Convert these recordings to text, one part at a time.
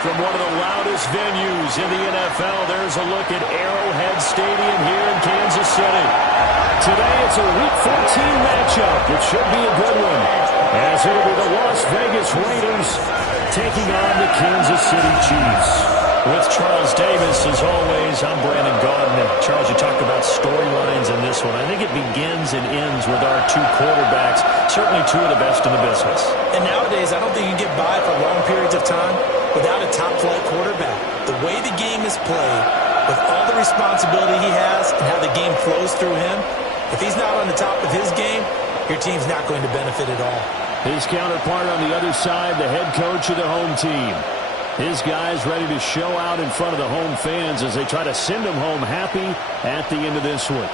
From one of the loudest venues in the NFL, there's a look at Arrowhead Stadium here in Kansas City. Today it's a Week 14 matchup. It should be a good one, as it'll be the Las Vegas Raiders taking on the Kansas City Chiefs. With Charles Davis, as always, I'm Brandon Gaudin. Charles, you talked about storylines in this one. I think it begins and ends with our two quarterbacks, certainly two of the best in the business. And nowadays, I don't think you can get by for long periods of time without a top-flight quarterback. The way the game is played, with all the responsibility he has and how the game flows through him, if he's not on the top of his game, your team's not going to benefit at all. His counterpart on the other side, the head coach of the home team. His guys ready to show out in front of the home fans as they try to send them home happy at the end of this one.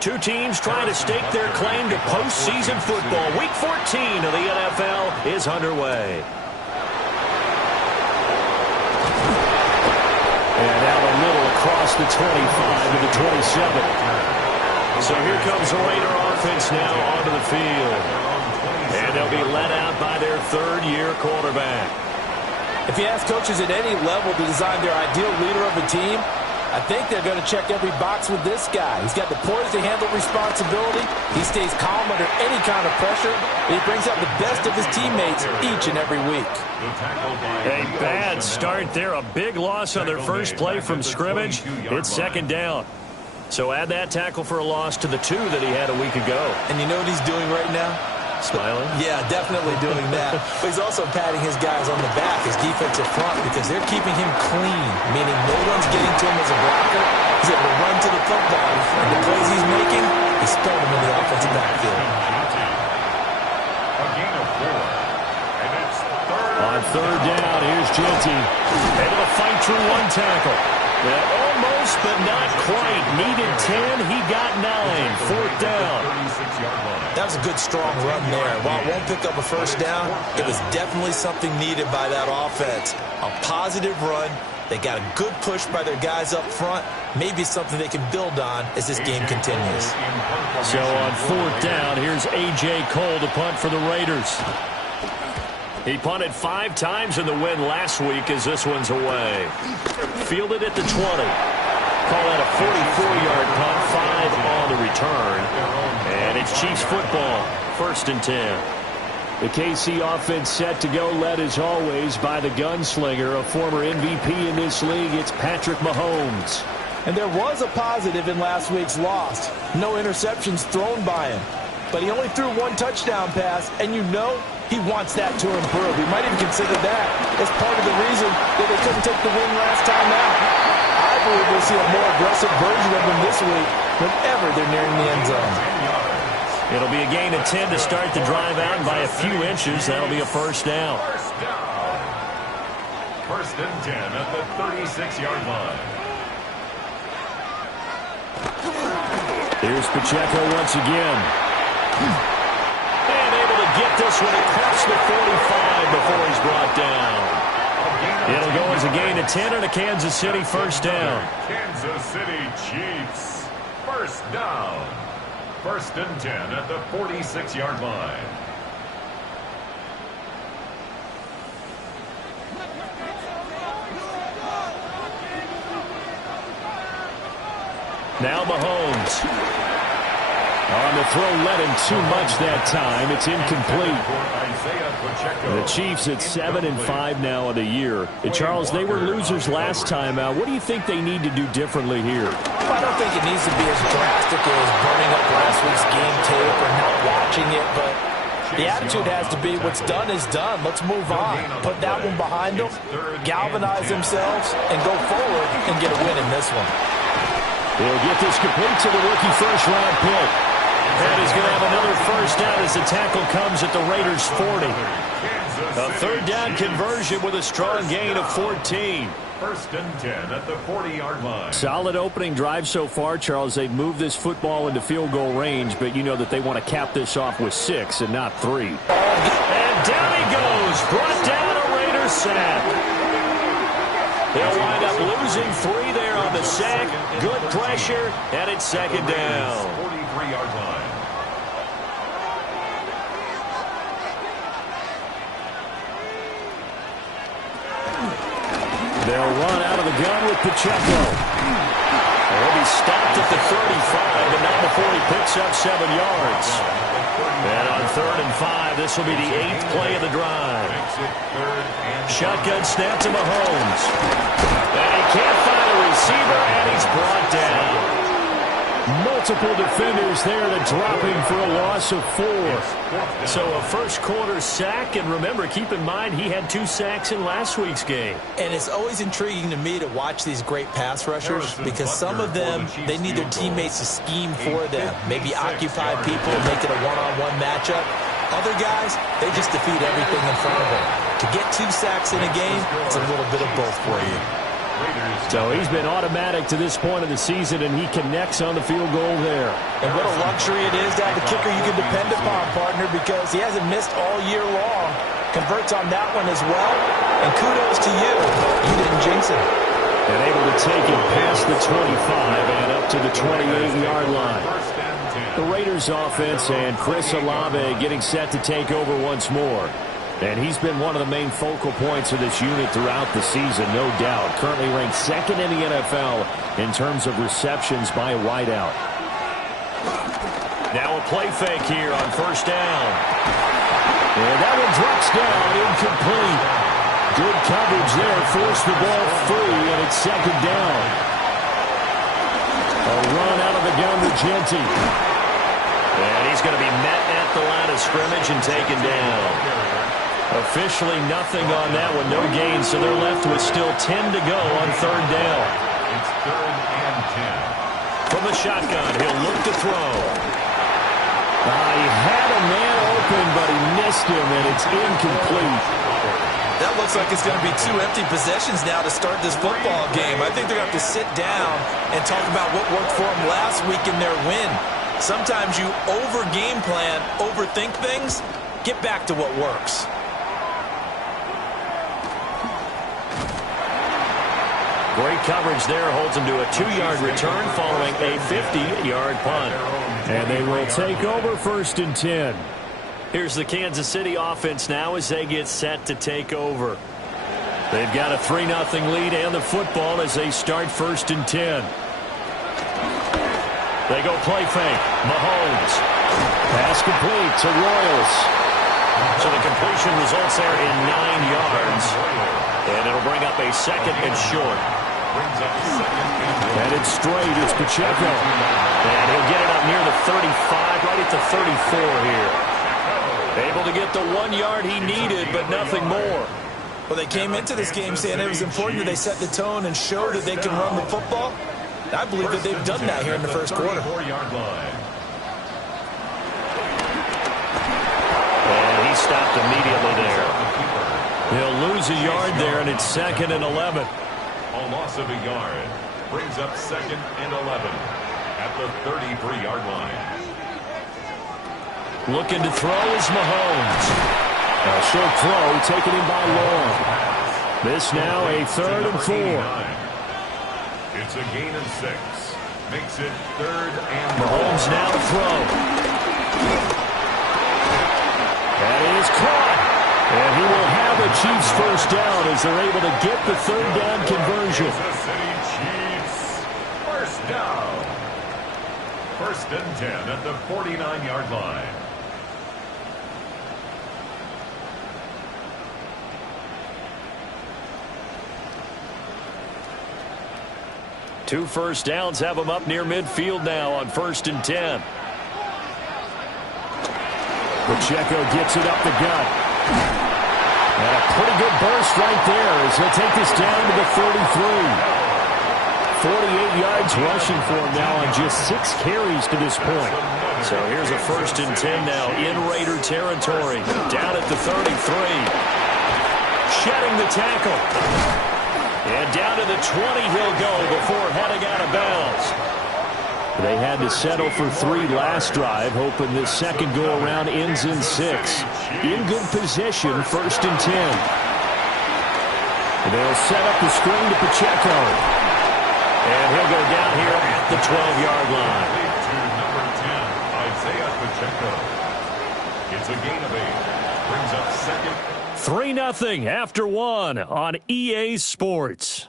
Two teams trying to stake their claim to postseason football. Week 14 of the NFL is underway. And out a little across the 25 to the 27. So here comes the Raider offense now onto the field. And they'll be led out by their third-year quarterback. If you ask coaches at any level to design their ideal leader of a team, I think they're going to check every box with this guy. He's got the poise to handle responsibility. He stays calm under any kind of pressure. And he brings out the best of his teammates each and every week. A bad start there. A big loss on their first play from scrimmage. It's second down. So add that tackle for a loss to the two that he had a week ago. And you know what he's doing right now? Smiling? Yeah, definitely doing that. But he's also patting his guys on the back, his defensive front, because they're keeping him clean, meaning no one's getting to him as a blocker. He's able to run to the football, and the plays he's making, he's throwing them in the offensive backfield. A gain of 4. And it's on third down, here's Jeanty. Able to fight through one tackle. Almost, but not quite. Needed 10, he got 9. Fourth down. That was a good, strong run there. While it won't pick up a first down, it was definitely something needed by that offense. A positive run. They got a good push by their guys up front. Maybe something they can build on as this game continues. So on fourth down, here's A.J. Cole to punt for the Raiders. He punted 5 times in the win last week as this one's away. Fielded at the 20. Call that a 44-yard punt, 5 on the return. And it's Chiefs football, 1st and 10. The KC offense set to go, led as always by the gunslinger, a former MVP in this league. It's Patrick Mahomes. And there was a positive in last week's loss. No interceptions thrown by him. But he only threw 1 touchdown pass, and you know he wants that to improve. He might even consider that as part of the reason that they couldn't take the win last time out. I believe we'll see a more aggressive version of him this week whenever they're nearing the end zone. It'll be a gain of 10 to start the drive out, and by a few inches, that'll be a first down. First and 10 at the 36-yard line. Here's Pacheco once again. And able to get this one across the 45 before he's brought down. It'll go as a gain of 10 and a Kansas City first down. Kansas City Chiefs. First down. 1st and 10 at the 46-yard line. Now Mahomes. On the throw, led him too much that time. It's incomplete. The Chiefs at 7-5 now in the year. And Charles, they were losers last time out. What do you think they need to do differently here? I don't think it needs to be as drastic as burning up last week's game tape or not watching it, but the attitude has to be what's done is done. Let's move on. Put that one behind them, galvanize themselves, and go forward and get a win in this one. He'll get this complete to the rookie first-round pick. And he's going to have another first down as the tackle comes at the Raiders' 40. A 3rd down conversion with a strong gain of 14. 1st and 10 at the 40-yard line. Solid opening drive so far, Charles. They've moved this football into field goal range, but you know that they want to cap this off with 6 and not 3. And down he goes. Brought down a Raiders sack. They'll wind up losing 3 there on the sack. Good pressure, and it's 2nd down. 43-yard line. They'll run out of the gun with Pacheco. He'll be stopped at the 35, but not before he picks up 7 yards. And on 3rd and 5, this will be the 8th play of the drive. Shotgun snap to Mahomes. And he can't find a receiver, and he's brought down. Multiple defenders there to drop him for a loss of 4. So a first-quarter sack, and remember, keep in mind, he had 2 sacks in last week's game. And it's always intriguing to me to watch these great pass rushers because some of them, they need their teammates to scheme for them. Maybe occupy people, make it a one-on-one matchup. Other guys, they just defeat everything in front of them. To get 2 sacks in a game, it's a little bit of both for you. So he's been automatic to this point of the season, and he connects on the field goal there. And what a luxury it is to have a kicker you can depend upon, partner, because he hasn't missed all year long. Converts on that one as well. And kudos to you. You didn't jinx him. And able to take it past the 25 and up to the 28-yard line. The Raiders offense and Chris Olave getting set to take over once more. And he's been one of the main focal points of this unit throughout the season, no doubt. Currently ranked 2nd in the NFL in terms of receptions by a wideout. Now a play fake here on 1st down. And that one drops down, incomplete. Good coverage there, forced the ball free, and it's 2nd down. A run out of the gun to Genti. And he's going to be met at the line of scrimmage and taken down. Officially nothing on that one, no gain, so they're left with still 10 to go on 3rd down. It's 3rd and 10. From the shotgun, he'll look to throw. He had a man open, but he missed him, and it's incomplete. That looks like it's going to be 2 empty possessions now to start this football game. I think they're going to have to sit down and talk about what worked for them last week in their win. Sometimes you over-game plan, overthink things, get back to what works. Great coverage there, holds him to a 2-yard return following a 50-yard punt. And they will take over 1st and 10. Here's the Kansas City offense now as they get set to take over. They've got a 3-0 lead and the football as they start 1st and 10. They go play fake. Mahomes. Pass complete to Royals. So the completion results there in 9 yards. And it'll bring up a 2nd and short. And it's straight. It's Pacheco. And he'll get it up near the 35, right at the 34 here. Able to get the 1 yard he needed, but nothing more. Well, they came into this game saying it was important that they set the tone and show that they can run the football. I believe that they've done that here in the first quarter. And he stopped immediately there. He'll lose a yard there, and it's 2nd and 11. A loss of a yard brings up 2nd and 11 at the 33-yard line. Looking to throw is Mahomes. A short throw taken in by Long. This now a 3rd and 4. It's a gain of 6. Makes it 3rd and 4. Mahomes now to throw. That is caught. And he will have the Chiefs first down as they're able to get the 3rd down conversion. Kansas City Chiefs first down. 1st and 10 at the 49-yard line. Two first downs have them up near midfield now on 1st and 10. Pacheco gets it up the gut. And a pretty good burst right there as he'll take this down to the 33. 48 yards rushing for him now on just 6 carries to this point. So here's a 1st and 10 now in Raider territory. Down at the 33. Shedding the tackle. And down to the 20 he'll go before heading out of bounds. They had to settle for 3 last drive, hoping this second go-around ends in 6. In good position, 1st and 10. And they'll set up the screen to Pacheco. And he'll go down here at the 12-yard line. To number 10, Isaiah Pacheco. It's a gain of 8. Brings up 2nd. 3-0 after 1 on EA Sports.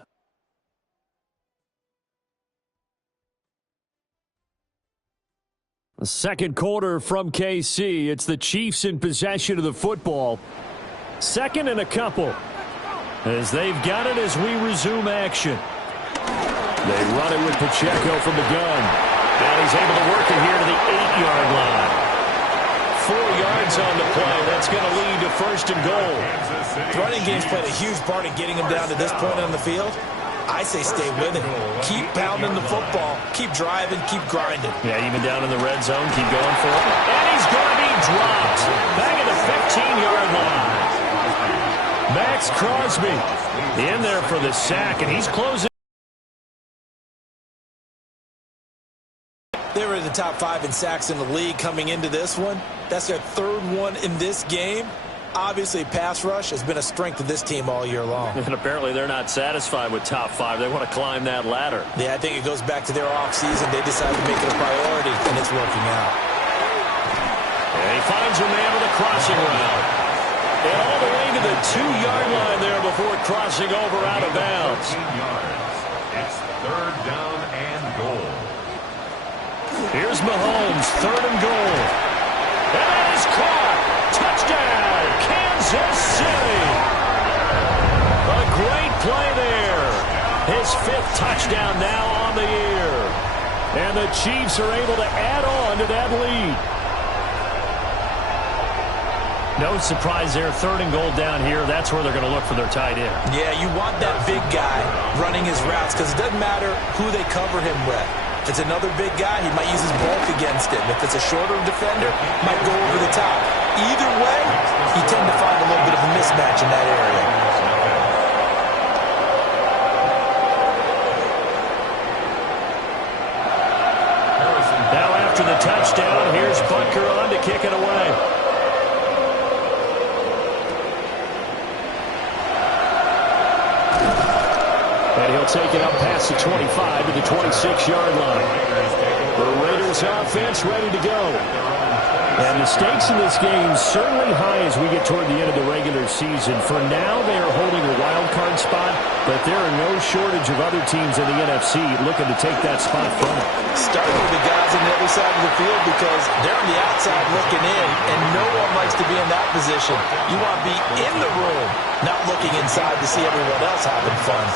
The second quarter from KC. It's the Chiefs in possession of the football. 2nd and a couple. As they've got it as we resume action. They run it with Pacheco from the gun. And he's able to work it here to the 8-yard line. 4 yards on the play. That's going to lead to 1st and goal. The running game's played a huge part in getting him down to this point on the field. I say stay with it. Keep pounding the football. Keep driving. Keep grinding. Yeah, even down in the red zone. Keep going for it. And he's going to be dropped. Back at the 15-yard line. Max Crosby in there for the sack, and he's closing. They were in the top 5 in sacks in the league coming into this one. That's their 3rd one in this game. Obviously, pass rush has been a strength of this team all year long. And apparently they're not satisfied with top 5. They want to climb that ladder. Yeah, I think it goes back to their offseason. They decided to make it a priority, and it's working out. And he finds a man with a crossing route. And all the way to the 2-yard line there before crossing over out of bounds. 15 yards. It's 3rd down and goal. Here's Mahomes, 3rd and goal. And that is caught. Touchdown, Kansas City. A great play there. His 5th touchdown now on the year. And the Chiefs are able to add on to that lead. No surprise there, 3rd and goal down here. That's where they're going to look for their tight end. Yeah, you want that big guy running his routes because it doesn't matter who they cover him with. If it's another big guy, he might use his bulk against him. If it's a shorter defender, might go over the top. Either way, you tend to find a little bit of a mismatch in that area. Now after the touchdown, here's Butker on to kick it away. And he'll take it up past the 25 to the 26-yard line. The Raiders offense ready to go. And the stakes in this game certainly high as we get toward the end of the regular season. For now, they are holding a wild card spot, but there are no shortage of other teams in the NFC looking to take that spot from them. Starting with the guys on the other side of the field because they're on the outside looking in, and no one likes to be in that position. You want to be in the room, not looking inside to see everyone else having fun.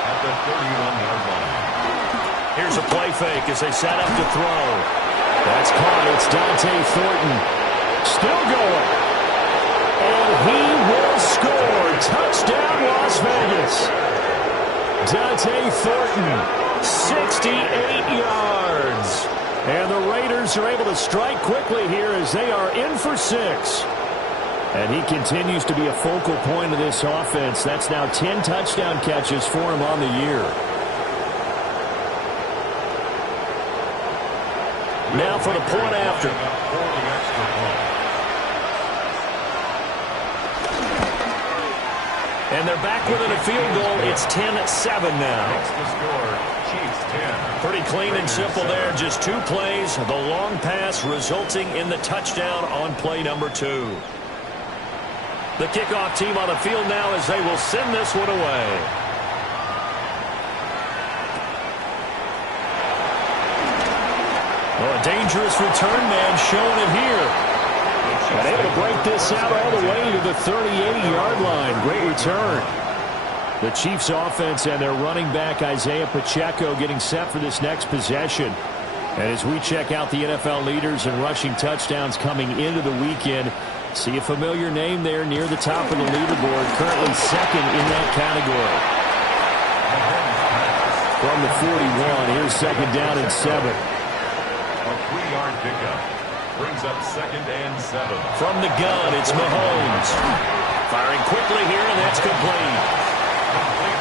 At the 31-yard line. Here's a play fake as they set up to throw. That's caught. It's Dante Thornton. Still going. And he will score. Touchdown, Las Vegas. Dante Thornton, 68 yards. And the Raiders are able to strike quickly here as they are in for 6. And he continues to be a focal point of this offense. That's now 10 touchdown catches for him on the year. Now for the point after. And they're back within a field goal. It's 10-7 now. Next to score, Chiefs 10. Pretty clean and simple there. Just 2 plays. The long pass resulting in the touchdown on play number 2. The kickoff team on the field now as they will send this one away. Oh, a dangerous return man showing it here. And able to break this out all the way to the 38-yard line. Great return. The Chiefs offense and their running back Isaiah Pacheco getting set for this next possession. And as we check out the NFL leaders in rushing touchdowns coming into the weekend, see a familiar name there near the top of the leaderboard, currently second in that category. From the 41, here's second down and 7. A 3-yard pickup. Brings up 2nd and 7. From the gun, it's Mahomes. Firing quickly here, and that's complete.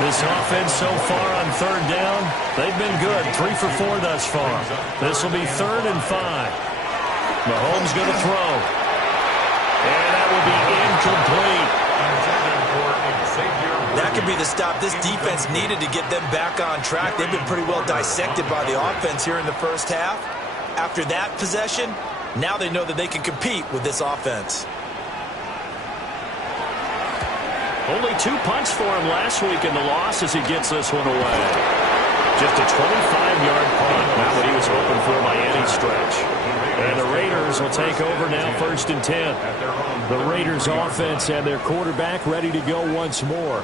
This offense so far on 3rd down, they've been good. 3 for 4 thus far. This will be 3rd and 5. Mahomes going to throw. And that will be incomplete. That could be the stop this defense needed to get them back on track. They've been pretty well dissected by the offense here in the first half. After that possession, now they know that they can compete with this offense. Only 2 punts for him last week in the loss as he gets this one away. Just a 25-yard punt. Not what he was hoping for by any stretch. And the Raiders will take over now 1st and 10. The Raiders offense and their quarterback ready to go once more.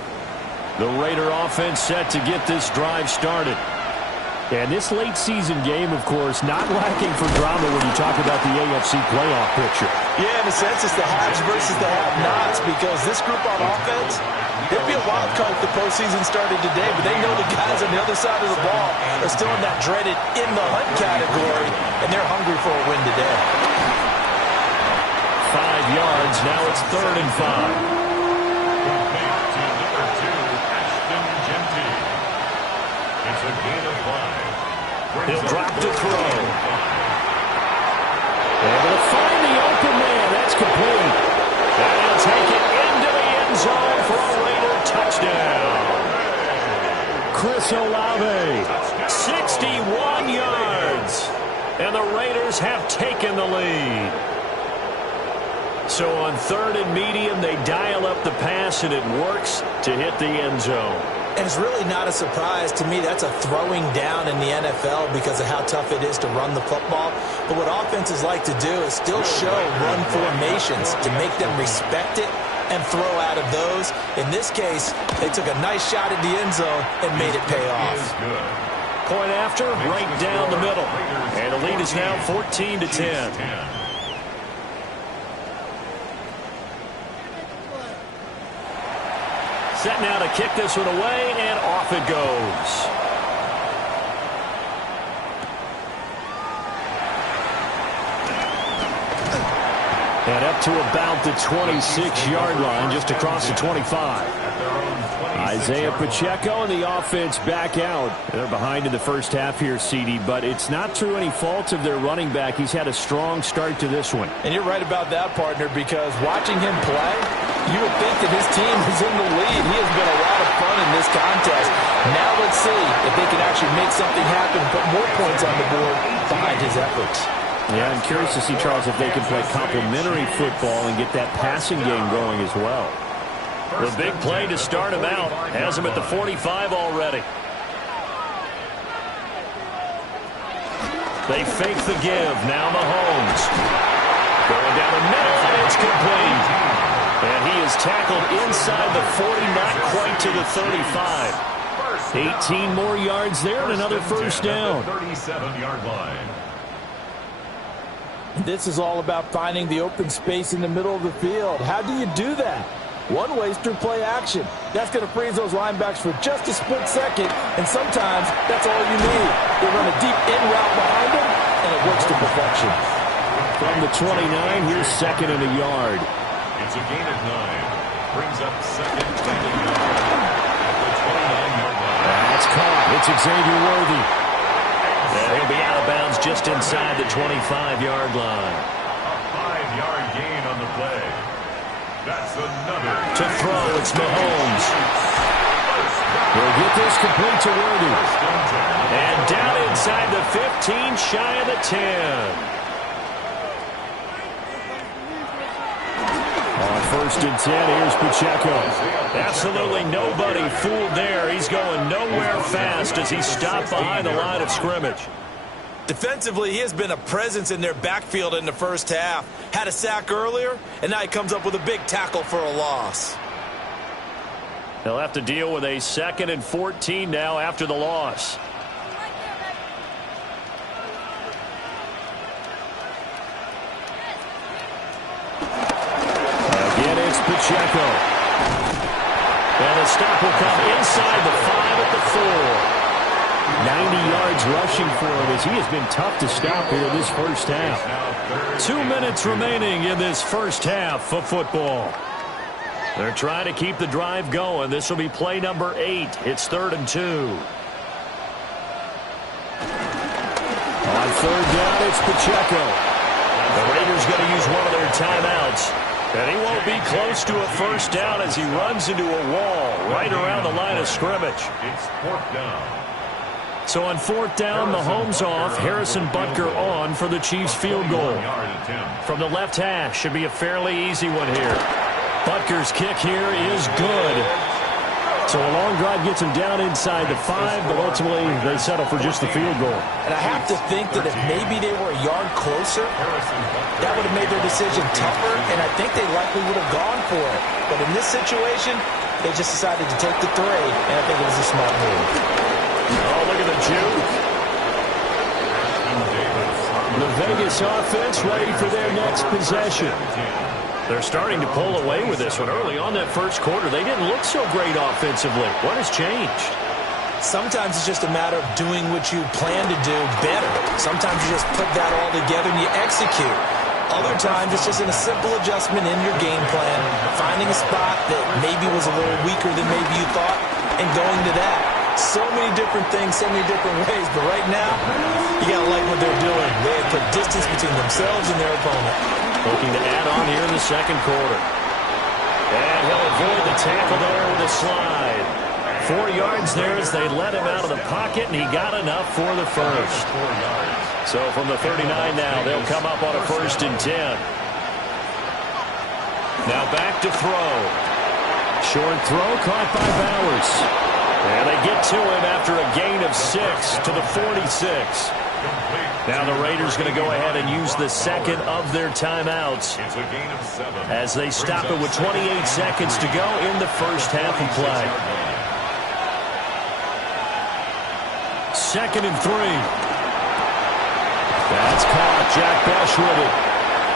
The Raider offense set to get this drive started. And this late season game, of course, not lacking for drama when you talk about the AFC playoff picture. Yeah, in a sense, it's the haves versus the have-nots because this group on offense, it'd be a wild card if the postseason started today, but they know the guys on the other side of the ball are still in that dreaded in-the-hunt category, and they're hungry for a win today. 5 yards, now it's 3rd and 5. He'll drop to throw. Able to find the open man. That's complete. And he'll take it into the end zone for a Raider touchdown. Chris Olave, 61 yards. And the Raiders have taken the lead. So on 3rd and medium, they dial up the pass, and it works to hit the end zone. And it's really not a surprise to me. That's a throwing down in the NFL because of how tough it is to run the football. But what offenses like to do is still show run formations to make them respect it and throw out of those. In this case, they took a nice shot at the end zone and made it pay off. Point after, right down the middle. And the lead is now 14-10. Set now to kick this one away, and off it goes. And up to about the 26-yard line, just across the 25. Isaiah Pacheco and the offense back out. They're behind in the first half here, CD, but it's not through any fault of their running back. He's had a strong start to this one. And you're right about that, partner, because watching him play, you would think that his team is in the lead. He has been a lot of fun in this contest. Now let's see if they can actually make something happen and put more points on the board behind his efforts. Yeah, I'm curious to see, Charles, if they can play complementary football and get that passing game going as well. The big play to start him out has him at the 45 already. They fake the give. Now Mahomes. Going down the middle, and it's complete. And he is tackled inside the 40, not quite to the 35. 18 more yards there and another first down. 37-yard line. This is all about finding the open space in the middle of the field. How do you do that? One way is through play action. That's going to freeze those linebacks for just a split second, and sometimes that's all you need. They run a deep in route behind them, and it works to perfection. From the 29, here's 2nd and a yard. It's a gain of 9. Brings up 2nd and a yard at the 29-yard line. That's caught. It's Xavier Worthy. And he'll be out of bounds just inside the 25-yard line. A 5-yard gain on the play. That's another. To throw, it's Mahomes. He'll get this complete to Worthy. And down inside the 15, shy of the 10. On 1st and 10, here's Pacheco. Absolutely nobody fooled there. He's going nowhere fast as he stopped behind the line of scrimmage. Defensively, he has been a presence in their backfield in the first half. Had a sack earlier, and now he comes up with a big tackle for a loss. They'll have to deal with a 2nd and 14 now after the loss. Again, it's Pacheco. And the stop will come inside the 5 at the 4. 90 yards rushing for him as he has been tough to stop here this first half. 2 minutes remaining in this first half of football. They're trying to keep the drive going. This will be play number 8. It's 3rd and 2. On 3rd down, it's Pacheco. The Raiders going to use one of their timeouts. And he won't be close to a first down as he runs into a wall right around the line of scrimmage. It's 4th down. So on 4th down, Mahomes off, Harrison Butker on for the Chiefs field goal. From the left hash, should be a fairly easy one here. Butker's kick here is good. So a long drive gets him down inside the 5, but ultimately they settle for just the field goal. And I have to think that if maybe they were a yard closer, that would have made their decision tougher, and I think they likely would have gone for it. But in this situation, they just decided to take the 3, and I think it was a smart move. Oh, look at the juke. The Vegas offense ready for their next possession. They're starting to pull away with this one. Early on that first quarter, they didn't look so great offensively. What has changed? Sometimes it's just a matter of doing what you plan to do better. Sometimes you just put that all together and you execute. Other times it's just a simple adjustment in your game plan, finding a spot that maybe was a little weaker than maybe you thought, and going to that. So many different things, so many different ways, but right now, you got to like what they're doing. They have put distance between themselves and their opponent. Looking to add on here in the second quarter. And he'll avoid the tackle there with a slide. 4 yards there as they let him out of the pocket, and he got enough for the first. So from the 39 now, they'll come up on a 1st and 10. Now back to throw. Short throw caught by Bowers. And they get to him after a gain of 6 to the 46. Now the Raiders going to go ahead and use the 2nd of their timeouts It's a gain of 7. as they stop it with 28 seconds to go in the first half of play. 2nd and 3. That's caught. Jack Bush with it.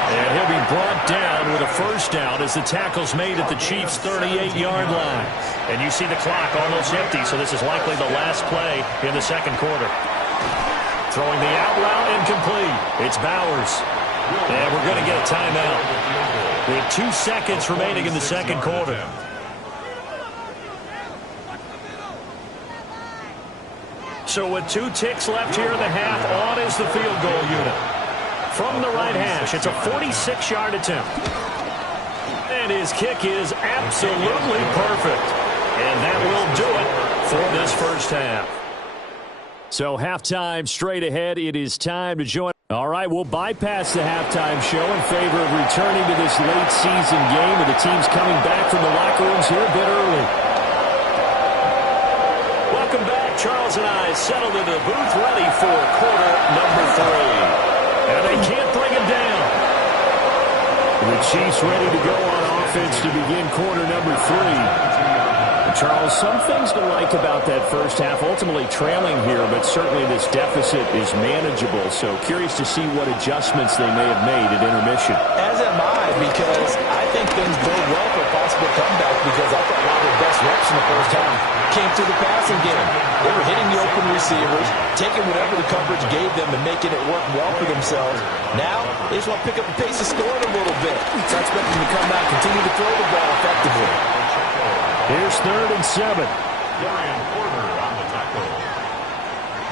And he'll be brought down with a first down as the tackle's made at the Chiefs' 38-yard line. And you see the clock almost empty, so this is likely the last play in the second quarter. Throwing the out route incomplete. It's Bowers. And we're going to get a timeout with 2 seconds remaining in the second quarter. So with 2 ticks left here in the half, on is the field goal unit. From the right hash, it's a 46-yard attempt. And his kick is absolutely perfect. And that will do it for this first half. So halftime straight ahead. It is time to join. All right, we'll bypass the halftime show in favor of returning to this late season game, and the team's coming back from the locker rooms here a bit early. Welcome back. Charles and I settled into the booth ready for quarter number 3. And they can't bring him down. The Chiefs ready to go on offense to begin quarter number 3. And Charles, some things to like about that first half. Ultimately trailing here, but certainly this deficit is manageable. So curious to see what adjustments they may have made at intermission. As am I, because I think things bode well for a possible comeback, because I thought one of their best reps in the first half came through the passing game. They were hitting the open receivers, taking whatever the coverage gave them and making it work well for themselves. Now, they just want to pick up the pace of scoring a little bit. So I expect them to come back, continue to throw the ball effectively. Here's 3rd and 7. Darian Porter on the tackle.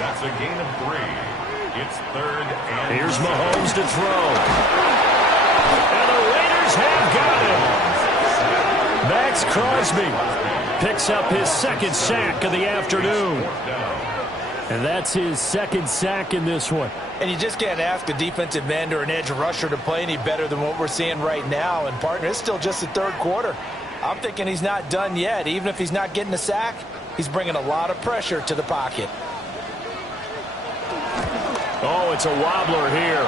That's a gain of 3. It's 3rd and Here's 7. Mahomes to throw. And the Raiders have got him. Max Crosby picks up his second sack of the afternoon. And that's his second sack in this one. And you just can't ask a defensive end or an edge rusher to play any better than what we're seeing right now. And, partner, it's still just the third quarter. I'm thinking he's not done yet. Even if he's not getting a sack, he's bringing a lot of pressure to the pocket. Oh, it's a wobbler here.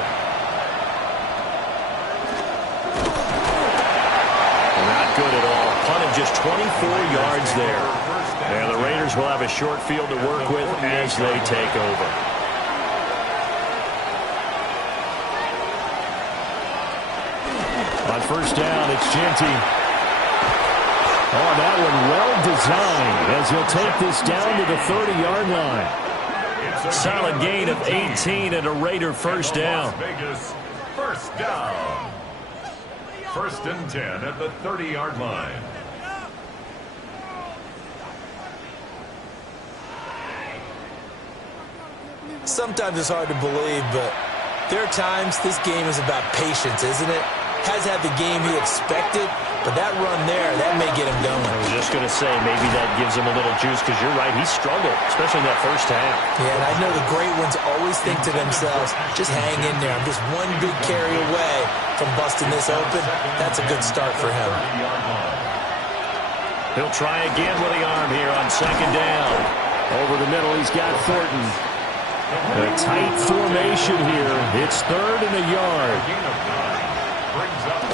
Not good at all. Punted just 24 yards there. And the Raiders will have a short field to work with as they take over. On first down, it's Jeanty. Oh, that one well designed as he'll take this down to the 30-yard line. Solid gain of 18 and a Raider first down. First down. First and 10 at the 30-yard line. Sometimes it's hard to believe, but there are times this game is about patience, isn't it? Has had the game he expected, but that run there, that may get him going. I was just going to say, maybe that gives him a little juice, because you're right, he struggled, especially in that first half. Yeah, and I know the great ones always think to themselves, just hang in there. I'm just one big carry away from busting this open. That's a good start for him. He'll try again with the arm here on second down. Over the middle, he's got Thornton. A tight formation here. It's third and a yard.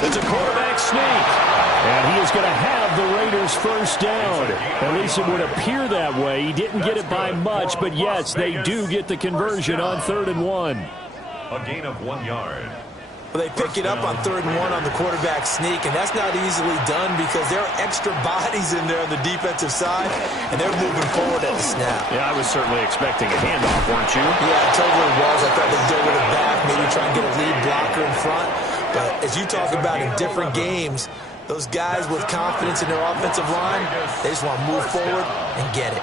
It's a quarterback sneak. And he is going to have the Raiders first down. At least it would appear that way. He didn't get it by much, but yes, they do get the conversion on 3rd and 1. A gain of 1 yard. Well, they pick it up on 3rd and 1 on the quarterback sneak, and that's not easily done because there are extra bodies in there on the defensive side, and they're moving forward at the snap. Yeah, I was certainly expecting a handoff, weren't you? Yeah, I totally was. I thought they'd go with it back, maybe try and get a lead blocker in front. But as you talk about in different games, those guys with confidence in their offensive line, they just want to move forward and get it.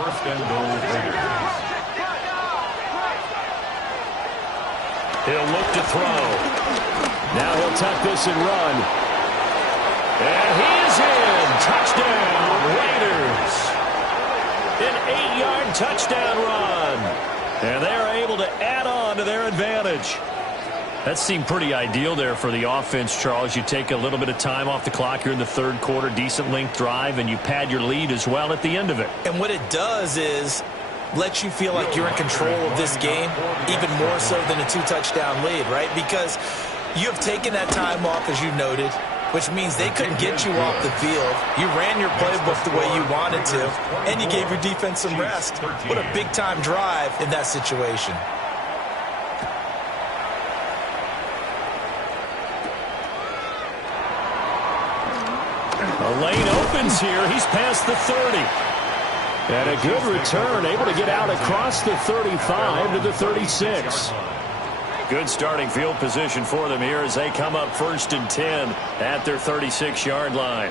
First and goal, Raiders. He'll look to throw. Now he'll tuck this and run. And he's in. Touchdown, Raiders. An 8-yard touchdown run. And they're able to add on to their advantage. That seemed pretty ideal there for the offense, Charles. You take a little bit of time off the clock here in the third quarter, decent length drive, and you pad your lead as well at the end of it. And what it does is let you feel like you're in control of this game, even more so than a 2-touchdown lead, right? Because you have taken that time off, as you noted, which means they couldn't get you off the field. You ran your playbook the way you wanted to, and you gave your defense some rest. What a big-time drive in that situation. A lane opens here. He's past the 30. And a good return, able to get out across the 35 to the 36. Good starting field position for them here as they come up first and 10 at their 36-yard line.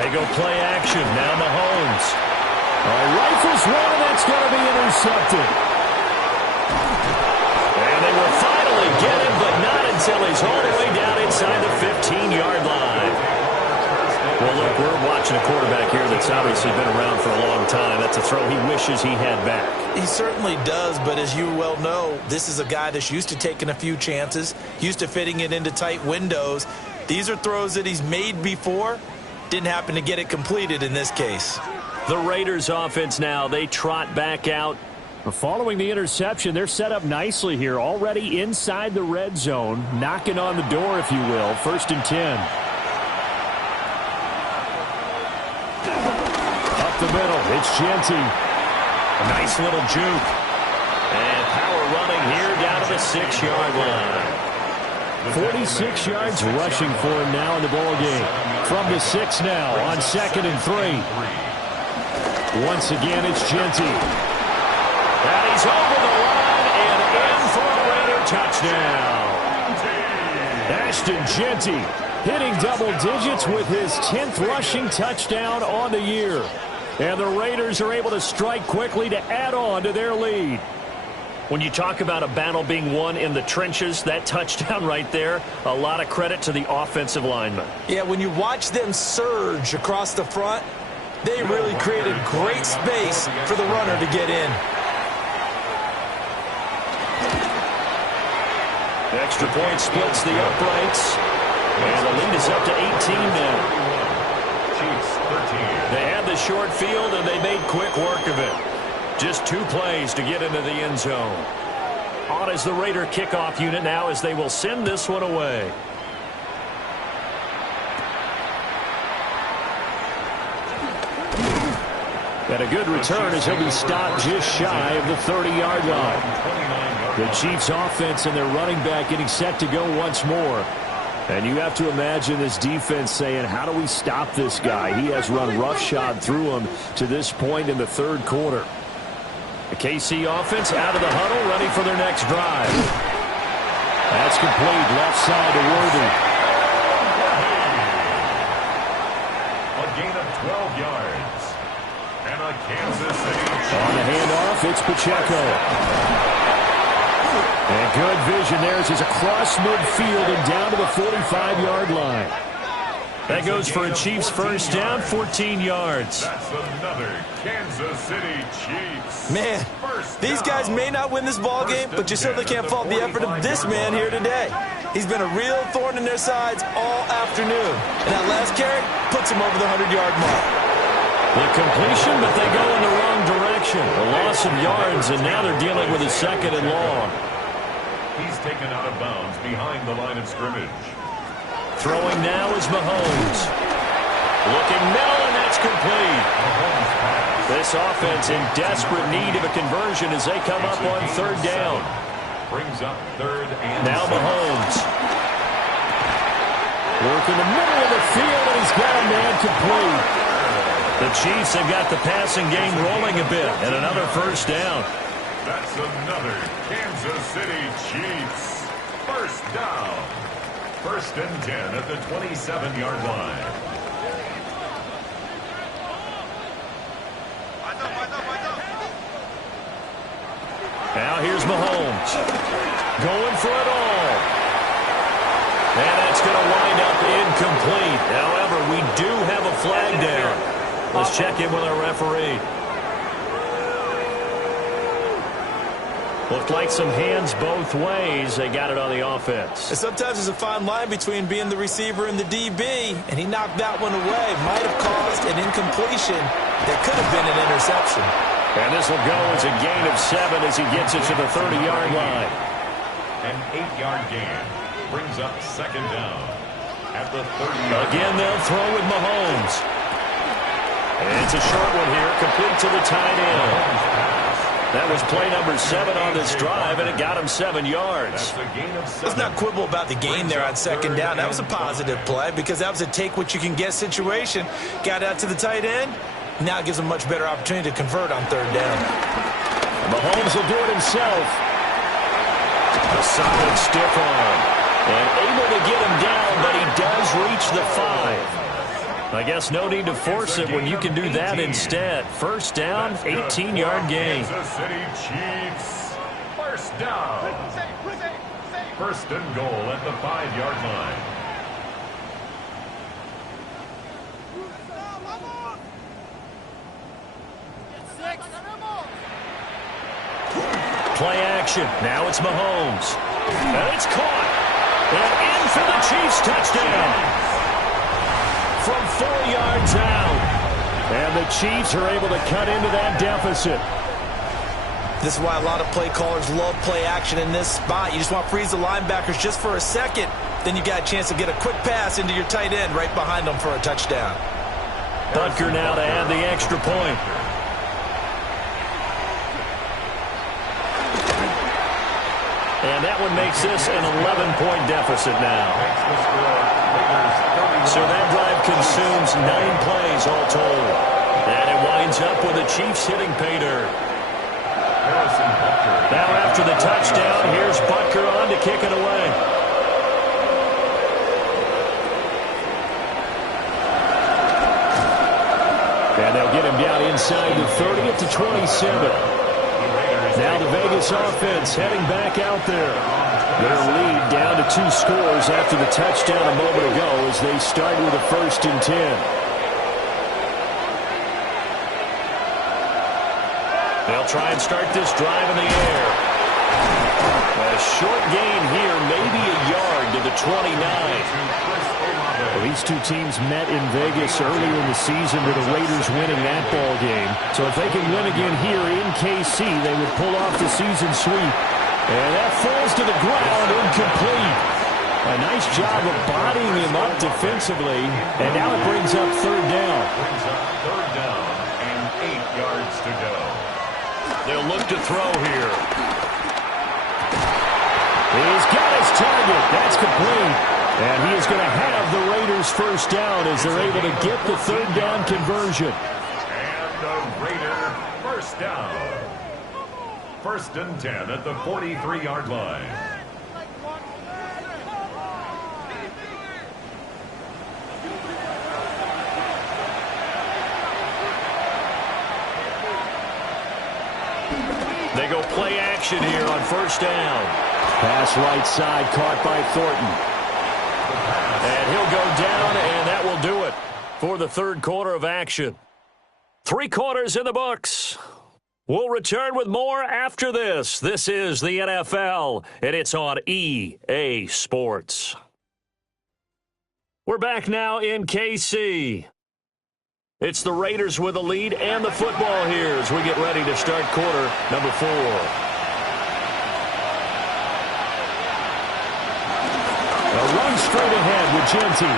They go play action. Now Mahomes. Rifles one, and that's going to be intercepted. And they will finally get him, but not until he's all the way down inside the 15-yard line. Well, look, we're watching a quarterback here that's obviously been around for a long time. That's a throw he wishes he had back. He certainly does, but as you well know, this is a guy that's used to taking a few chances, used to fitting it into tight windows. These are throws that he's made before. Didn't happen to get it completed in this case. The Raiders offense now, they trot back out. Following the interception, they're set up nicely here, already inside the red zone, knocking on the door, if you will. 1st and 10. The middle, it's Jeanty. A nice little juke. And power running here down to the 6-yard line. 46 yards rushing for him now in the ball game. From the 6 now on 2nd and 3. Once again, it's Jeanty. And he's over the line and in for a Raider touchdown. Ashton Jeanty hitting double digits with his 10th rushing touchdown on the year. And the Raiders are able to strike quickly to add on to their lead. When you talk about a battle being won in the trenches, that touchdown right there, a lot of credit to the offensive lineman. Yeah, when you watch them surge across the front, they really created great space for the runner to get in. The extra point splits the uprights, and the lead is up to 18 now. They had the short field, and they made quick work of it. Just 2 plays to get into the end zone. On is the Raider kickoff unit now as they will send this one away. And a good return as he'll be stopped just shy of the 30-yard line. The Chiefs offense and their running back getting set to go once more. And you have to imagine this defense saying, how do we stop this guy? He has run roughshod through him to this point in the third quarter. The KC offense out of the huddle, ready for their next drive. That's complete, left side to Worthy. A gain of 12 yards. And a Kansas City Chiefs. On the handoff, it's Pacheco. And good vision there as he's across midfield and down to the 45-yard line. That goes for a Chiefs first down, 14 yards. That's another Kansas City Chiefs. Man, these guys may not win this ball game, but you certainly can't fault the effort of this man here today. He's been a real thorn in their sides all afternoon. And that last carry puts him over the 100-yard mark. The completion, but they go in the wrong direction. A loss of yards, and now they're dealing with a second and long. He's taken out of bounds behind the line of scrimmage. Throwing now is Mahomes. Looking middle, and that's complete. This offense in desperate need of a conversion as they come up on third down. Brings up third and now Mahomes. Working the middle of the field, and he's got a man complete. The Chiefs have got the passing game rolling a bit, and another first down. That's another Kansas City Chiefs. First down. First and 10 at the 27-yard line. Now here's Mahomes. Going for it all. And that's going to wind up incomplete. However, we do have a flag down. Let's check in with our referee. Looked like some hands both ways. They got it on the offense. And sometimes there's a fine line between being the receiver and the DB, and he knocked that one away. Might have caused an incompletion that could have been an interception. And this will go as a gain of 7 as he gets it to the 30-yard line. An 8-yard gain brings up second down at the 30-yard line. Again, they'll throw with Mahomes. And it's a short one here, complete to the tight end. That was play number 7 on this drive, and it got him 7 yards. Let's not quibble about the gain there on second down. That was a positive play because that was a take-what-you-can-get situation. Got out to the tight end. Now it gives him a much better opportunity to convert on third down. Mahomes will do it himself. A solid stiff arm. And able to get him down, but he does reach the 5. I guess no need to force it when you can do that instead. First down, 18-yard gain. Kansas City Chiefs. First down. First and goal at the 5-yard line. Play action. Now it's Mahomes. And it's caught. And in for the Chiefs touchdown. From 4 yards out. And the Chiefs are able to cut into that deficit. This is why a lot of play callers love play action in this spot. You just want to freeze the linebackers just for a second. Then you got a chance to get a quick pass into your tight end right behind them for a touchdown. Butker now to add the extra point. And that one makes this an 11-point deficit now. So that drive consumes 9 plays all told. And it winds up with the Chiefs hitting pay dirt. Now after the touchdown, here's Butker on to kick it away. And they'll get him down inside the 30 to 27. Now the Vegas offense heading back out there. Their lead down to 2 scores after the touchdown a moment ago as they start with a 1st and 10. They'll try and start this drive in the air. A short gain here, maybe a yard to the 29. Well, these two teams met in Vegas earlier in the season with the Raiders winning that ball game. So if they can win again here in KC, they would pull off the season sweep. And that falls to the ground, incomplete. A nice job of bodying him up defensively. And now it brings up 3rd down. Brings up 3rd down and 8 yards to go. They'll look to throw here. He's got his target. That's complete. And he is going to have the Raiders' 1st down as they're able to get the 3rd down conversion. And the Raider 1st down. 1st and 10 at the 43-yard line. They go play action here on 1st down. Pass right side caught by Thornton. And he'll go down, and that will do it for the 3rd quarter of action. 3 quarters in the books. We'll return with more after this. This is the NFL, and it's on EA Sports. We're back now in KC. It's the Raiders with the lead and the football here as we get ready to start quarter number 4. A run straight ahead with Genty.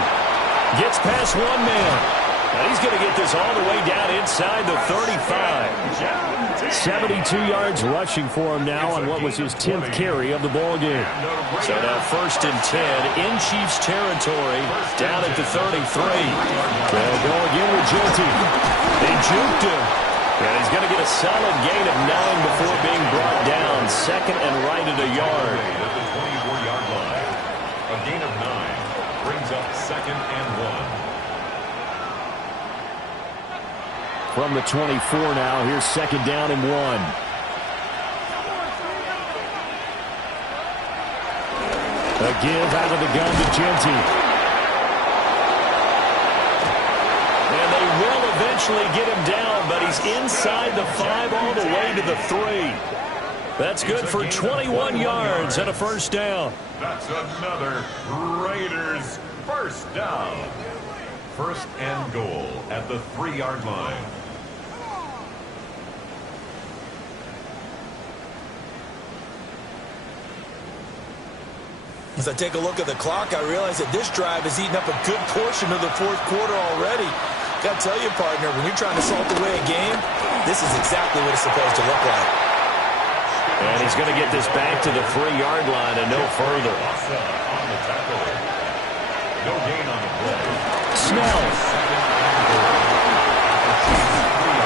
Gets past 1 man. Now he's going to get this all the way down inside the 35. 72 yards rushing for him now on what was his 10th carry of the ball game. So now 1st and 10 in Chiefs territory down at the 33. They'll go again with Genty. They juked him. And he's going to get a solid gain of 9 before being brought down. 2nd and right at a yard. At the 24-yard line. A gain of 9 brings up 2nd and 1. From the 24 now, here's 2nd down and 1. A give out of the gun to Genty. And they will eventually get him down, but he's inside the 5 all the way to the 3. That's good for 21 yards and a 1st down. That's another Raiders 1st down. 1st and goal at the 3-yard line. As I take a look at the clock, I realize that this drive has eaten up a good portion of the 4th quarter already. Got to tell you, partner, when you're trying to salt away a game, this is exactly what it's supposed to look like. And he's going to get this back to the 3-yard line and no further. On the tackle. No gain on the play. Snell.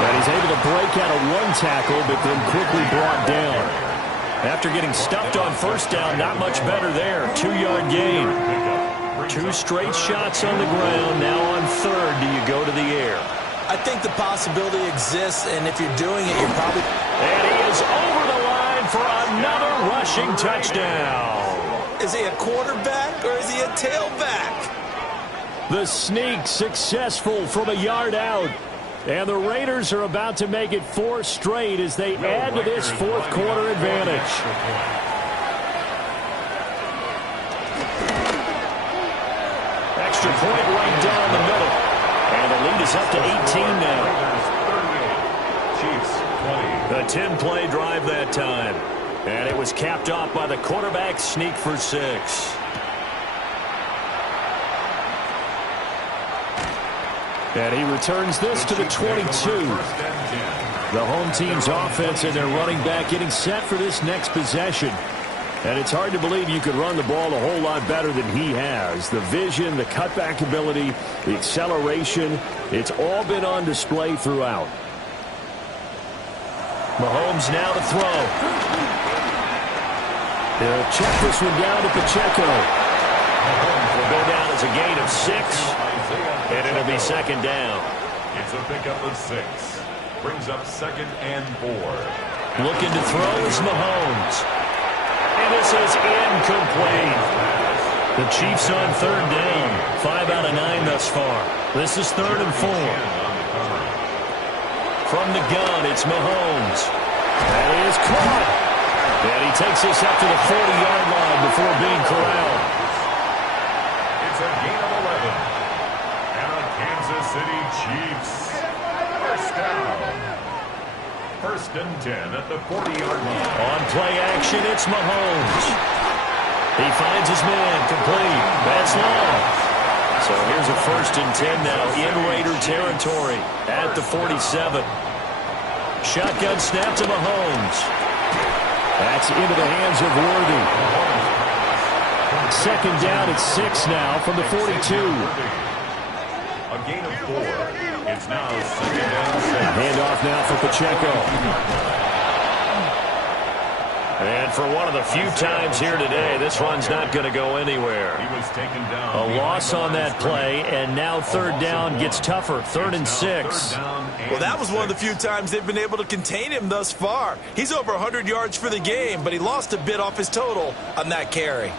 And he's able to break out of 1 tackle, but then quickly brought down. After getting stuffed on 1st down, not much better there. 2-yard gain. 2 straight shots on the ground. Now on 3rd, do you go to the air? I think the possibility exists, and if you're doing it, you're probably... And he is over the line for another rushing touchdown. Is he a quarterback or is he a tailback? The sneak successful from a yard out. And the Raiders are about to make it 4 straight as they add to this 4th quarter advantage. Extra point right down the middle. And the lead is up to 18 now. Chiefs 20. A 10-play drive that time. And it was capped off by the quarterback sneak for 6. And he returns this to the 22. The home team's offense and their running back getting set for this next possession. And it's hard to believe you could run the ball a whole lot better than he has. The vision, the cutback ability, the acceleration, it's all been on display throughout. Mahomes now to throw. He'll check this one down to Pacheco. Mahomes will go down as a gain of 6. And it'll be 2nd down. It's a pickup of 6. Brings up 2nd and 4. Looking to throw is Mahomes. And this is incomplete. The Chiefs on third down. 5 out of 9 thus far. This is 3rd and 4. From the gun, it's Mahomes. That is caught. And he takes this up to the 40-yard line before being corralled. It's a gain of 11. And the Kansas City Chiefs. First down. 1st and 10 at the 40-yard line. On play action, it's Mahomes. He finds his man, complete. That's long. So here's a 1st and 10 now in Raider territory at the 47. Shotgun snap to Mahomes. That's into the hands of Worthy. 2nd down at 6 now from the 42. A gain of 4. It's now 2nd and 6. Handoff now for Pacheco. And for one of the few times here today, this run's not going to go anywhere. He was taken down. A loss on that play, and now 3rd down gets tougher. 3rd and 6. Well, that was one of the few times they've been able to contain him thus far. He's over 100 yards for the game, but he lost a bit off his total on that carry.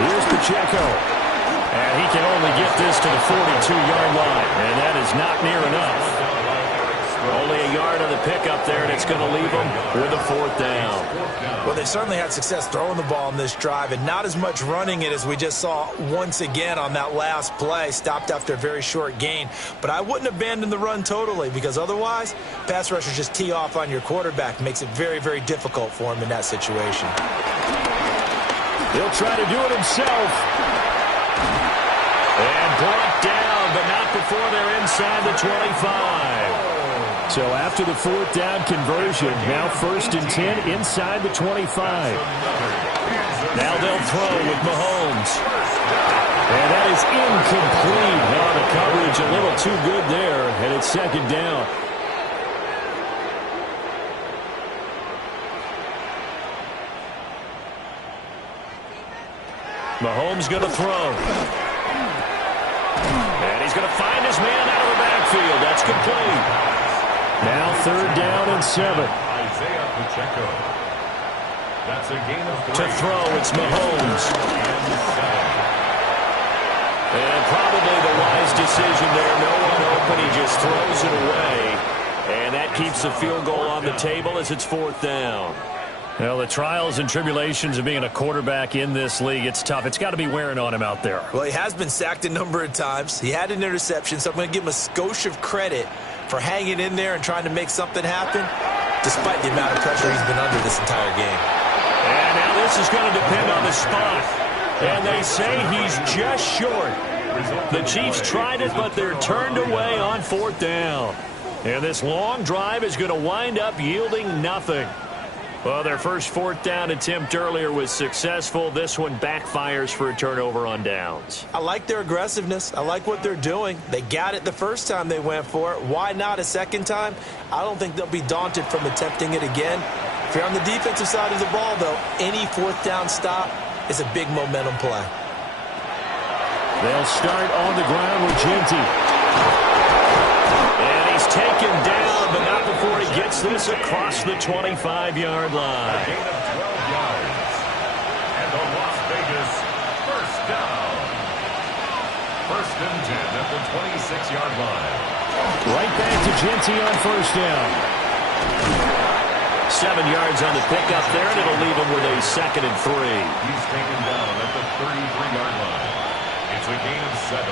Here's Pacheco. And he can only get this to the 42-yard line, and that is not near enough. Only a yard on the pickup there, and it's going to leave them with a 4th down. Well, they certainly had success throwing the ball in this drive, and not as much running it as we just saw once again on that last play. Stopped after a very short gain. But I wouldn't abandon the run totally, because otherwise, pass rushers just tee off on your quarterback. Makes it very, very difficult for him in that situation. He'll try to do it himself. And brought down, but not before they're inside the 25. So after the 4th down conversion, now 1st and 10 inside the 25. Now they'll throw with Mahomes. And that is incomplete. Now the coverage a little too good there, and it's 2nd down. Mahomes going to throw. And he's going to find his man out of the backfield. That's complete. Now 3rd down and 7. Isaiah Pacheco. That's a gain of 3. To throw, it's Mahomes. And probably the wise decision there. No one open. He just throws it away. And that keeps the field goal on the table as it's 4th down. Well, the trials and tribulations of being a quarterback in this league, it's tough. It's got to be wearing on him out there. Well, he has been sacked a number of times. He had an interception, so I'm going to give him a skosh of credit for hanging in there and trying to make something happen, despite the amount of pressure he's been under this entire game. And now this is going to depend on the spot. And they say he's just short. The Chiefs tried it, but they're turned away on 4th down. And this long drive is going to wind up yielding nothing. Well, their first 4th down attempt earlier was successful. This one backfires for a turnover on downs. I like their aggressiveness. I like what they're doing. They got it the first time they went for it. Why not a second time? I don't think they'll be daunted from attempting it again. If you're on the defensive side of the ball, though, any 4th down stop is a big momentum play. They'll start on the ground with Genty. And he's taken down, but not before he gets this across the 25-yard line. A gain of 12 yards. And the Las Vegas 1st down. 1st and 10 at the 26-yard line. Right back to Genty on 1st down. 7 yards on the pickup there, and it'll leave him with a 2nd and 3. He's taken down at the 33-yard line. It's a gain of 7.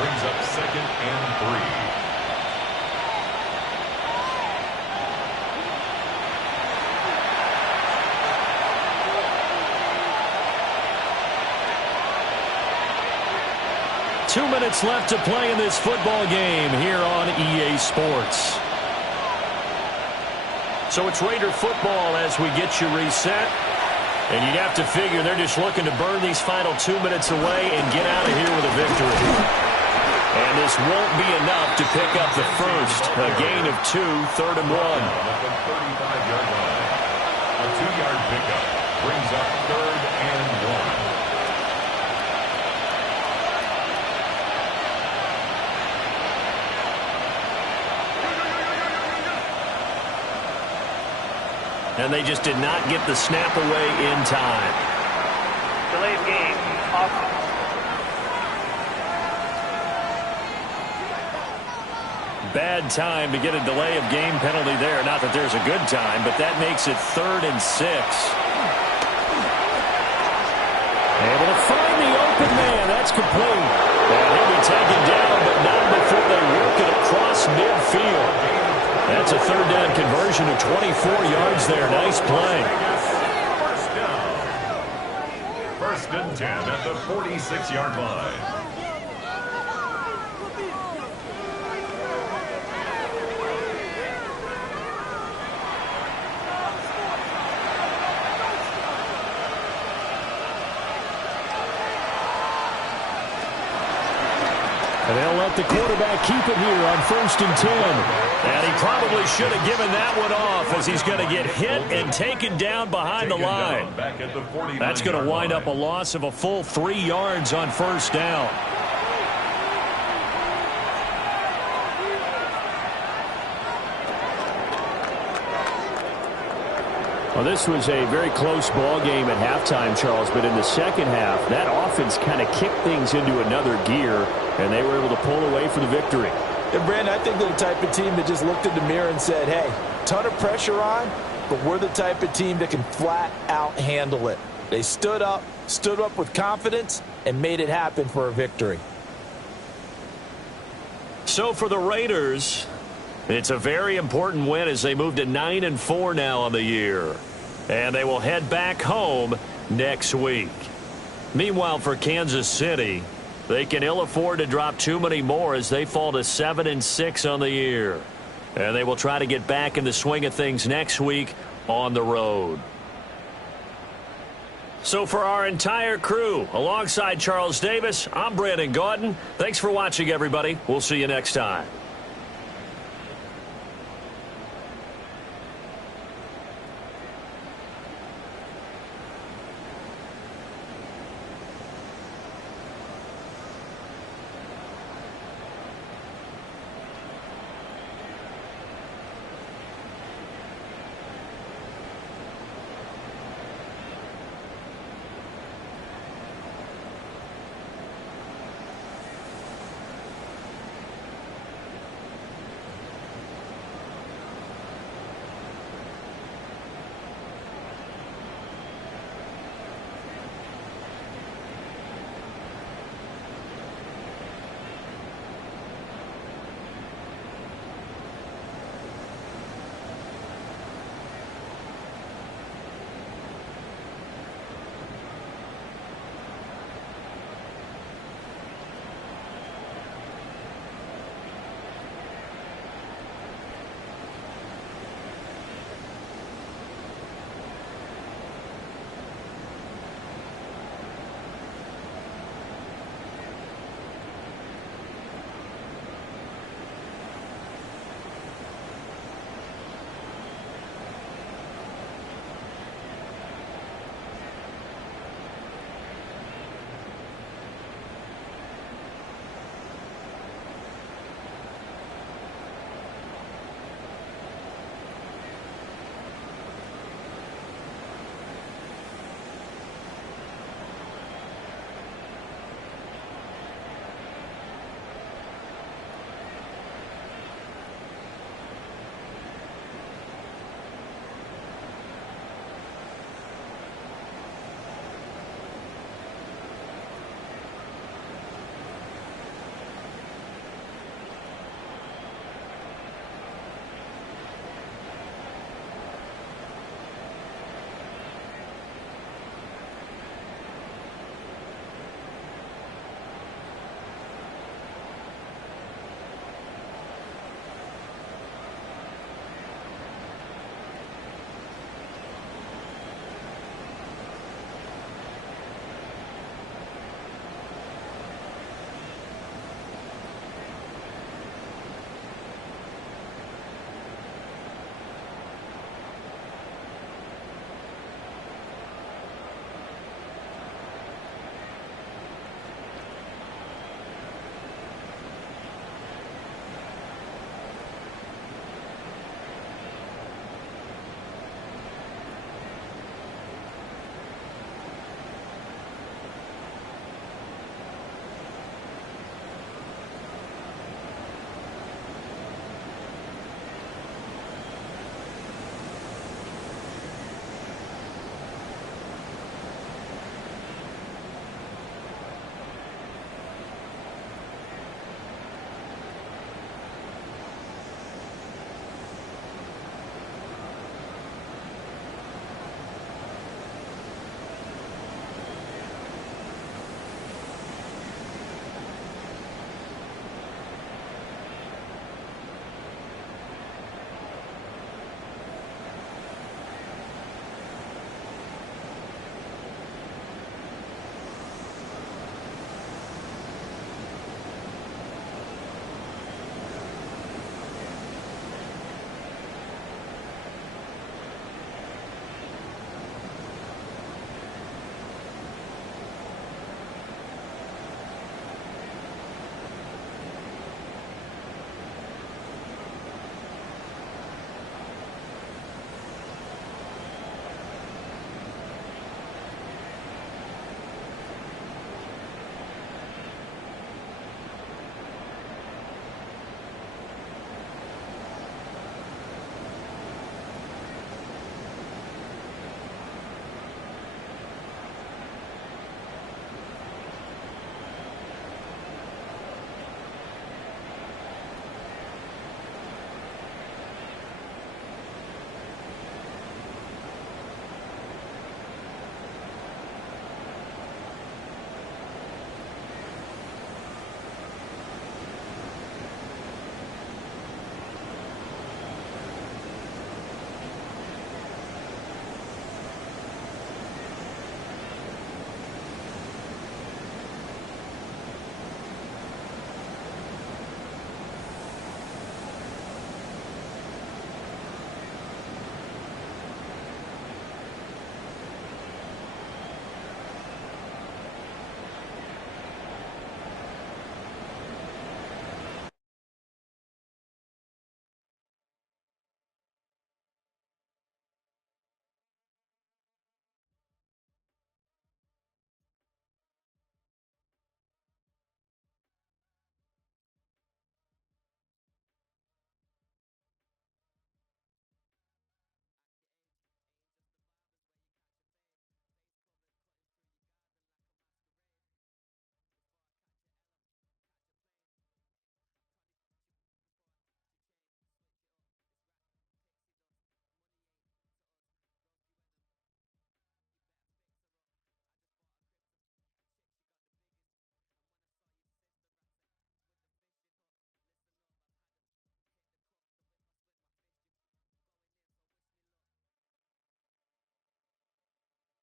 Brings up 2nd and 3. Two minutes left to play in this football game here on EA Sports. So it's Raider football as we get you reset. And you'd have to figure they're just looking to burn these final 2 minutes away and get out of here with a victory. And this won't be enough to pick up the first. A gain of 2, 3rd and 1. At the 35-yard line. A 2-yard pickup brings up 3rd and 1. and they just did not get the snap away in time. Delay of game. Offense. Bad time to get a delay of game penalty there. Not that there's a good time, but that makes it 3rd and 6. Able to find the open man. That's complete. And he'll be taken down, but not before they work it across midfield. That's a 3rd down conversion of 24 yards there. Nice play. First and 10 at the 46-yard line. And they'll let the quarterback keep it here on 1st and 10. And he probably should have given that one off, as he's going to get hit and taken down behind the line. That's going to wind up a loss of a full 3 yards on 1st down. Well, this was a very close ball game at halftime, Charles, but in the second half, that offense kind of kicked things into another gear, and they were able to pull away for the victory. And, Brandon, I think they're the type of team that just looked in the mirror and said, hey, ton of pressure on, but we're the type of team that can flat out handle it. They stood up with confidence, and made it happen for a victory. So for the Raiders, it's a very important win as they move to 9-4 now on the year. And they will head back home next week. Meanwhile, for Kansas City, they can ill afford to drop too many more as they fall to 7-6 on the year. And they will try to get back in the swing of things next week on the road. So for our entire crew, alongside Charles Davis, I'm Brandon Gaudin. Thanks for watching, everybody. We'll see you next time.